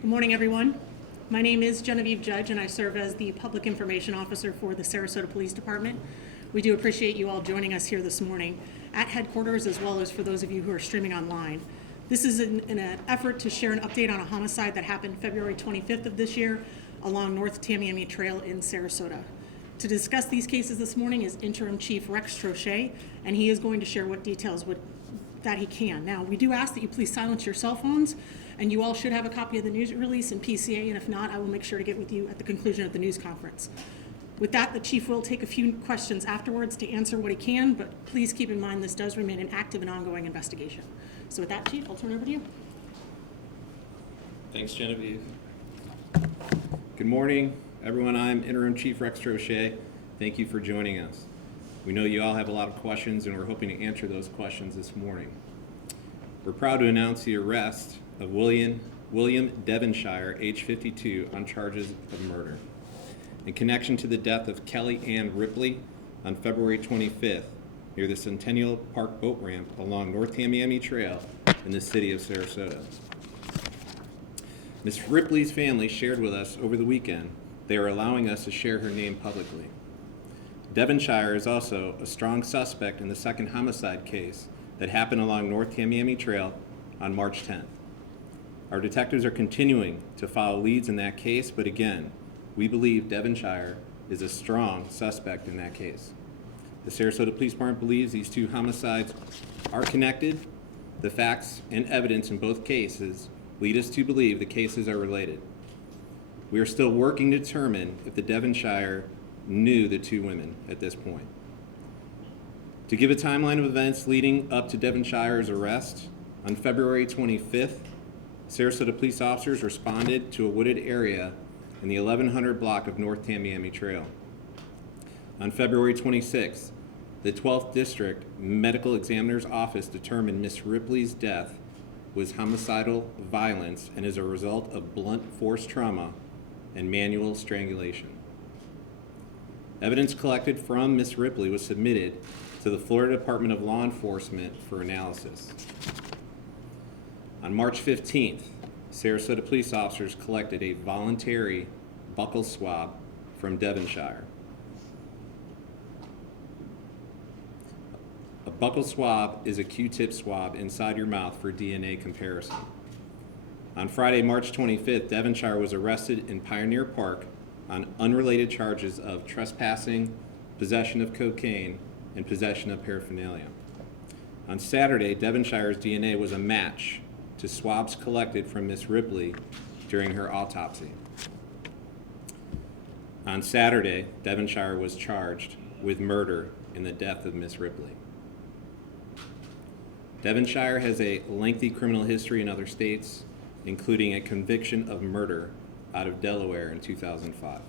Good morning, everyone. My name is Genevieve Judge, and I serve as the Public Information Officer for the Sarasota Police Department. We do appreciate you all joining us here this morning at headquarters, as well as for those of you who are streaming online. This is in an effort to share an update on a homicide that happened February 25th of this year along North Tamiami Trail in Sarasota. To discuss these cases this morning is Interim Chief Rex Troche, and he is going to share what details that he can. Now, we do ask that you please silence your cell phones, and you all should have a copy of the news release and PCA, and if not, I will make sure to get with you at the conclusion of the news conference. With that, the Chief will take a few questions afterwards to answer what he can, but please keep in mind this does remain an active and ongoing investigation. So with that, Chief, I'll turn it over to you. Thanks, Genevieve. Good morning, everyone. I'm Interim Chief Rex Troche. Thank you for joining us. We know you all have a lot of questions, and we're hoping to answer those questions this morning. We're proud to announce the arrest of William Devonshire, age 52, on charges of murder in connection to the death of Kelliann Ripley on February 25th near the Centennial Park boat ramp along North Tamiami Trail in the city of Sarasota. Ms. Ripley's family shared with us over the weekend they are allowing us to share her name publicly. Devonshire is also a strong suspect in the second homicide case that happened along North Tamiami Trail on March 10th. Our detectives are continuing to follow leads in that case, but again, we believe Devonshire is a strong suspect in that case. The Sarasota Police Department believes these two homicides are connected. The facts and evidence in both cases lead us to believe the cases are related. We are still working to determine if the Devonshire knew the two women at this point. To give a timeline of events leading up to Devonshire's arrest, on February 25th, Sarasota police officers responded to a wooded area in the 1100 block of North Tamiami Trail. On February 26th, the 12th District Medical Examiner's Office determined Ms. Ripley's death was homicidal violence and is a result of blunt force trauma and manual strangulation. Evidence collected from Ms. Ripley was submitted to the Florida Department of Law Enforcement for analysis. On March 15th, Sarasota police officers collected a voluntary buccal swab from Devonshire. A buccal swab is a Q-tip swab inside your mouth for DNA comparison. On Friday, March 25th, Devonshire was arrested in Pioneer Park on unrelated charges of trespassing, possession of cocaine, and possession of paraphernalia. On Saturday, Devonshire's DNA was a match to swabs collected from Ms. Ripley during her autopsy. On Saturday, Devonshire was charged with murder in the death of Ms. Ripley. Devonshire has a lengthy criminal history in other states, including a conviction of murder out of Delaware in 2005.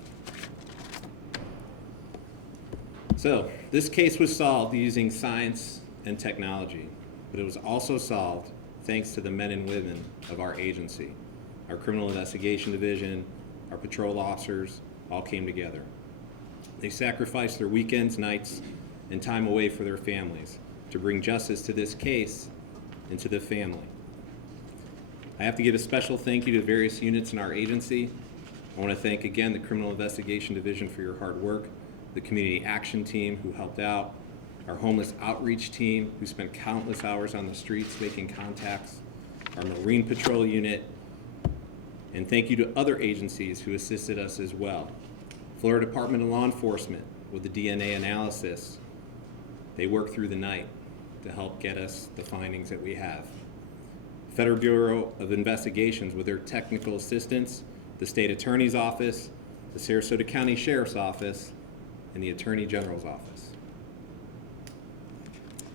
So, this case was solved using science and technology, but it was also solved thanks to the men and women of our agency. Our criminal investigation division, our patrol officers, all came together. They sacrificed their weekends, nights, and time away for their families to bring justice to this case and to the family. I have to give a special thank you to various units in our agency. I want to thank again the Criminal Investigation Division for your hard work, the Community Action Team who helped out, our Homeless Outreach Team who spent countless hours on the streets making contacts, our Marine Patrol Unit, and thank you to other agencies who assisted us as well. Florida Department of Law Enforcement with the DNA analysis. They worked through the night to help get us the findings that we have. Federal Bureau of Investigations with their technical assistance, the State Attorney's Office, the Sarasota County Sheriff's Office, and the Attorney General's Office.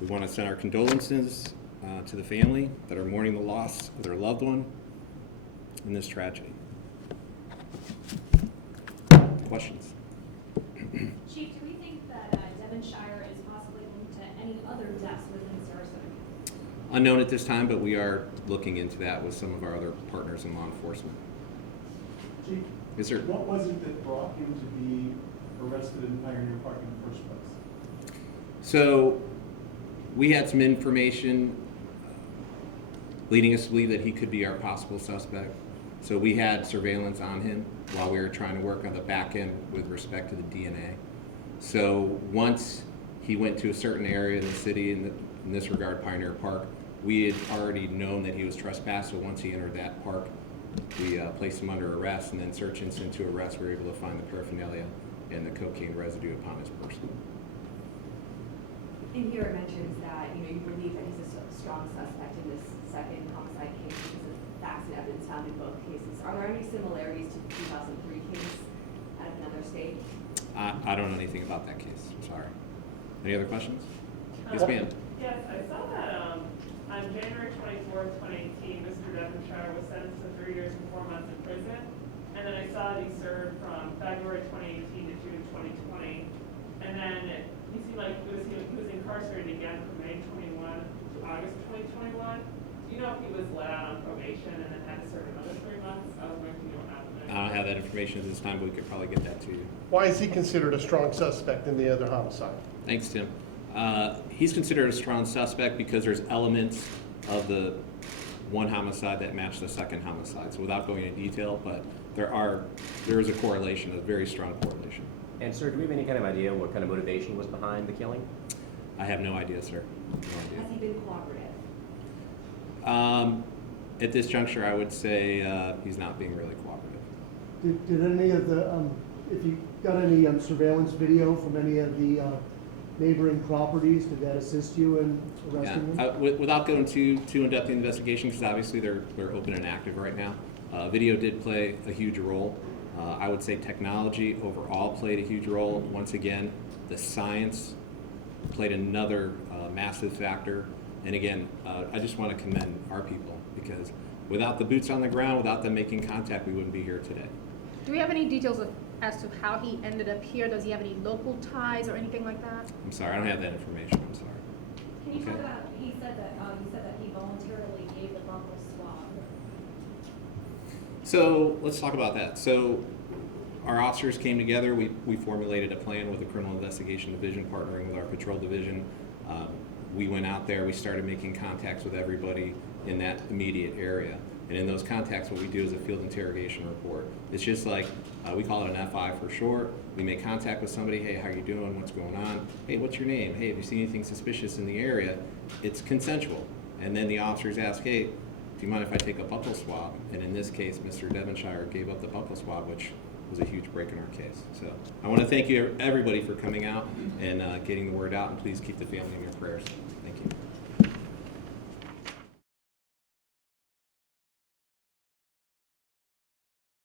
We want to send our condolences to the family that are mourning the loss of their loved one in this tragedy. Questions? Chief, do we think that Devonshire is possibly linked to any other deaths within Sarasota? Unknown at this time, but we are looking into that with some of our other partners in law enforcement. Chief, Yes, sir. what was it that brought him to be arrested in Pioneer Park in the first place? So we had some information leading us to believe that he could be our possible suspect. So we had surveillance on him while we were trying to work on the back end with respect to the DNA. So once he went to a certain area in the city, in this regard, Pioneer Park, we had already known that he was trespassed, so once he entered that park, we placed him under arrest, and then search incident to arrest, we were able to find the paraphernalia and the cocaine residue upon his person. In here it mentions that, you believe that he's a strong suspect in this second homicide case because of facts and evidence found in both cases. Are there any similarities to the 2003 case out of another state? I don't know anything about that case, I'm sorry. Any other questions? Yes, ma'am. Yes, I saw that on January 24th, 2018, Mr. Devonshire was sentenced to 3 years and 4 months in prison. And then I saw that he served from February 2018 to June 2020. And then he seemed like he was incarcerated again from May 21 to August 2021. Do you know if he was let out on probation and then had to serve another 3 months? I was wondering if you know what happened there. I don't have that information at this time, but we could probably get that to you. Why is he considered a strong suspect in the other homicide? Thanks, Tim. He's considered a strong suspect because there's elements of the one homicide that match the second homicide. So without going into detail, but there is a correlation, a very strong correlation. And sir, do we have any kind of idea what kind of motivation was behind the killing? I have no idea, sir. No Has he been cooperative? idea. At this juncture, I would say he's not being really cooperative. Did any of the, if you got any surveillance video from any of the neighboring properties, did that assist you in arresting them? Without going too in-depth in the investigation, because obviously they're open and active right now, video did play a huge role. I would say technology overall played a huge role. Once again, the science played another massive factor. And again, I just want to commend our people, because without the boots on the ground, without them making contact, we wouldn't be here today. Do we have any details as to how he ended up here? Does he have any local ties or anything like that? I'm sorry, I don't have that information, I'm sorry. Can you talk Okay. about, he said that he voluntarily gave the buccal swab. So let's talk about that. So our officers came together, we formulated a plan with the Criminal Investigation Division, partnering with our Patrol Division. We went out there, we started making contacts with everybody in that immediate area. And in those contacts, what we do is a field interrogation report. It's just like, we call it an FI for short. We make contact with somebody, hey, how you doing, what's going on? Hey, what's your name? Hey, have you seen anything suspicious in the area? It's consensual. And then the officers ask, hey, do you mind if I take a buccal swab? And in this case, Mr. Devonshire gave up the buccal swab, which was a huge break in our case. So I want to thank you, everybody, for coming out and getting the word out, and please keep the family in your prayers.